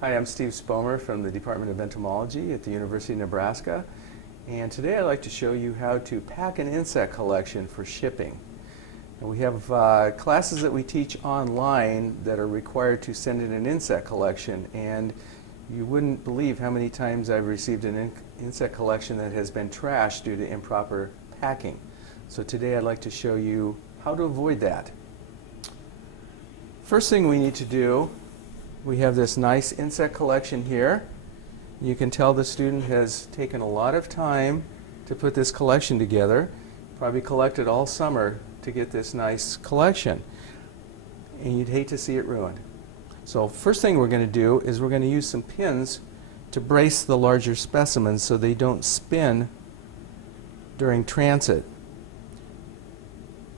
Hi, I'm Steve Spomer from the Department of Entomology at the University of Nebraska, and today I'd like to show you how to pack an insect collection for shipping. And we have classes that we teach online that are required to send in an insect collection, and you wouldn't believe how many times I've received an insect collection that has been trashed due to improper packing. So today I'd like to show you how to avoid that. First thing we need to do, we have this nice insect collection here. You can tell the student has taken a lot of time to put this collection together. Probably collected all summer to get this nice collection. And you'd hate to see it ruined. So first thing we're going to do is we're going to use some pins to brace the larger specimens so they don't spin during transit.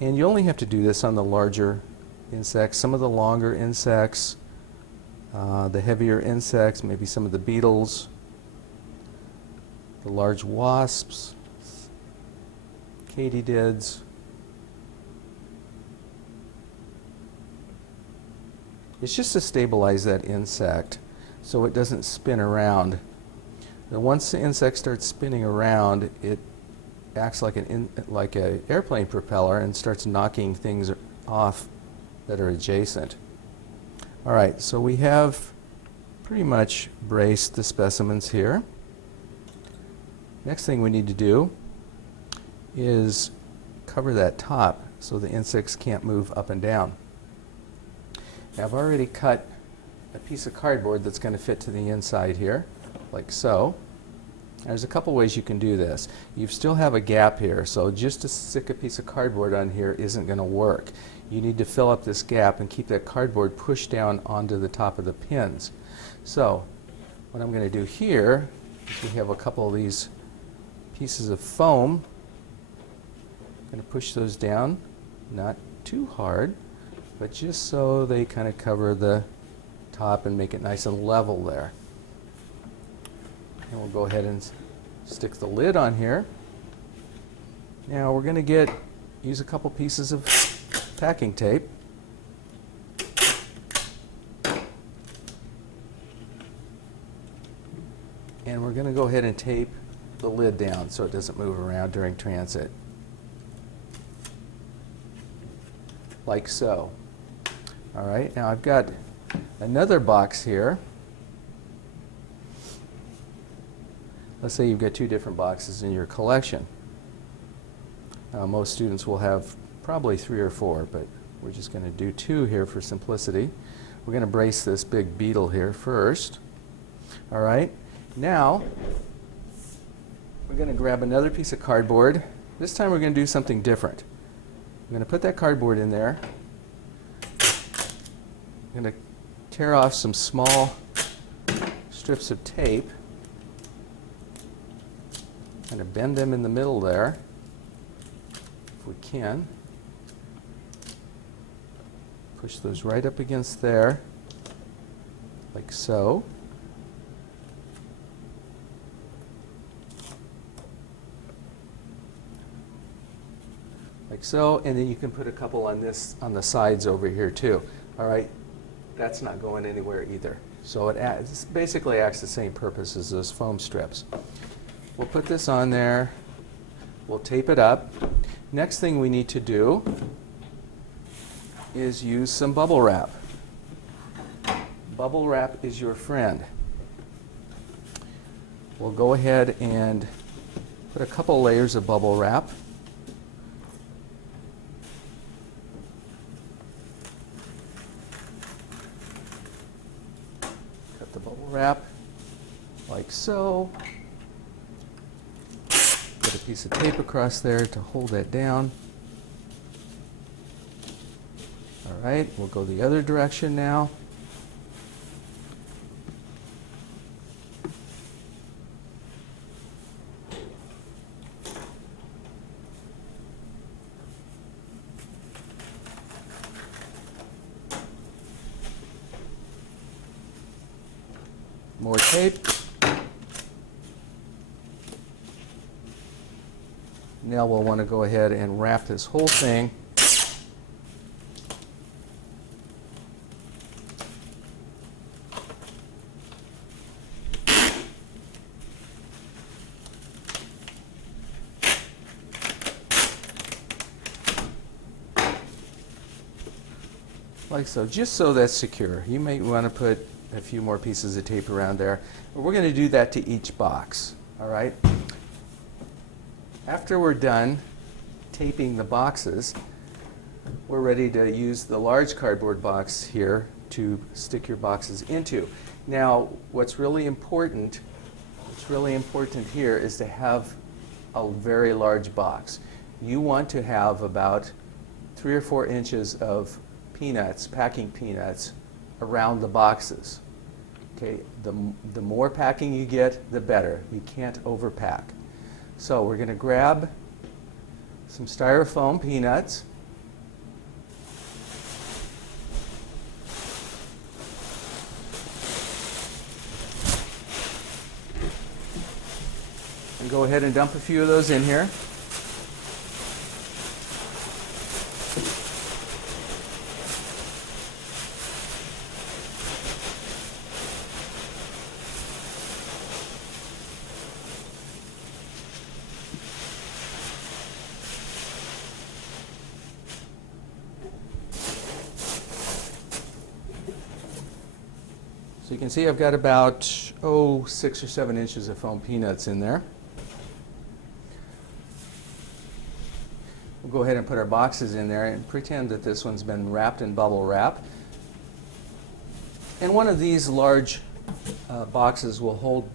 And you only have to do this on the larger insects. Some of the longer insects, the heavier insects, maybe some of the beetles, the large wasps, katydids. It's just to stabilize that insect so it doesn't spin around. Now, once the insect starts spinning around, it acts like an airplane propeller and starts knocking things off that are adjacent. All right, so we have pretty much braced the specimens here. Next thing we need to do is cover that top so the insects can't move up and down. Now, I've already cut a piece of cardboard that's going to fit to the inside here, like so. There's a couple ways you can do this. You still have a gap here, so just to stick a piece of cardboard on here isn't going to work. You need to fill up this gap and keep that cardboard pushed down onto the top of the pins. So what I'm going to do here is we have a couple of these pieces of foam. I'm going to push those down, not too hard, but just so they kind of cover the top and make it nice and level there. And we'll go ahead and stick the lid on here. Now we're going to use a couple pieces of packing tape. And we're going to go ahead and tape the lid down so it doesn't move around during transit. Like so. All right, now I've got another box here. Let's say you've got two different boxes in your collection. Most students will have probably 3 or 4, but we're just going to do 2 here for simplicity. We're going to brace this big beetle here first. All right, now we're going to grab another piece of cardboard. This time we're going to do something different. I'm going to put that cardboard in there. I'm going to tear off some small strips of tape. Kind of bend them in the middle there, if we can. Push those right up against there, like so. Like so, and then you can put a couple on the sides over here too. All right, that's not going anywhere either. So it basically acts the same purpose as those foam strips. We'll put this on there. We'll tape it up. Next thing we need to do is use some bubble wrap. Bubble wrap is your friend. We'll go ahead and put a couple layers of bubble wrap. Cut the bubble wrap like so. Put a piece of tape across there to hold that down. All right, we'll go the other direction now. More tape. Now we'll want to go ahead and wrap this whole thing like so, just so that's secure. You may want to put a few more pieces of tape around there. But we're going to do that to each box, all right? After we're done taping the boxes, we're ready to use the large cardboard box here to stick your boxes into. Now, what's really important here is to have a very large box. You want to have about 3 or 4 inches of peanuts, packing peanuts, around the boxes. Okay, the more packing you get, the better. You can't overpack. So we're going to grab some styrofoam peanuts. And go ahead and dump a few of those in here. So you can see I've got about, 6 or 7 inches of foam peanuts in there. We'll go ahead and put our boxes in there and pretend that this one's been wrapped in bubble wrap. And one of these large boxes will hold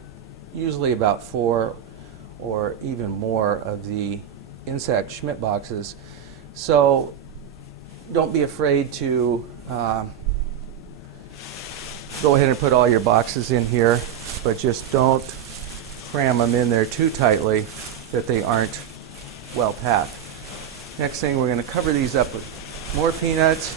usually about 4 or even more of the insect Schmidt boxes. So don't be afraid to go ahead and put all your boxes in here, but just don't cram them in there too tightly that they aren't well packed. Next thing, we're going to cover these up with more peanuts.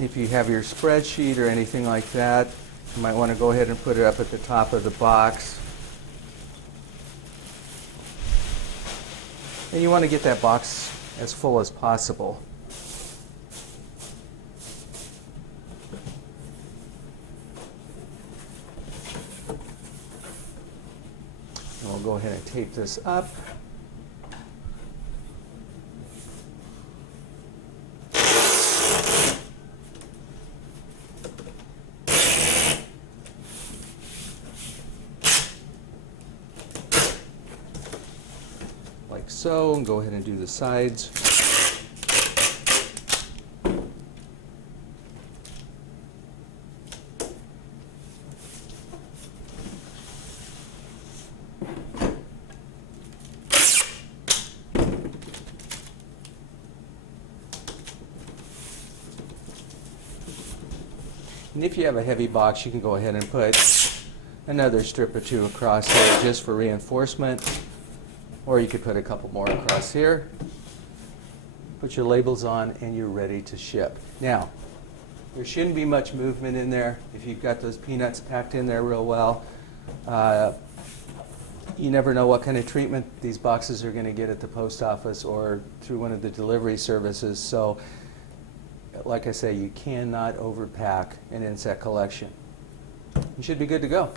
If you have your spreadsheet or anything like that, you might want to go ahead and put it up at the top of the box. And you want to get that box as full as possible. And we'll go ahead and tape this up. Like so, and go ahead and do the sides. And if you have a heavy box, you can go ahead and put another strip or 2 across here just for reinforcement. Or you could put a couple more across here. Put your labels on and you're ready to ship. Now, there shouldn't be much movement in there if you've got those peanuts packed in there real well. You never know what kind of treatment these boxes are going to get at the post office or through one of the delivery services. So, like I say, you cannot overpack an insect collection. You should be good to go.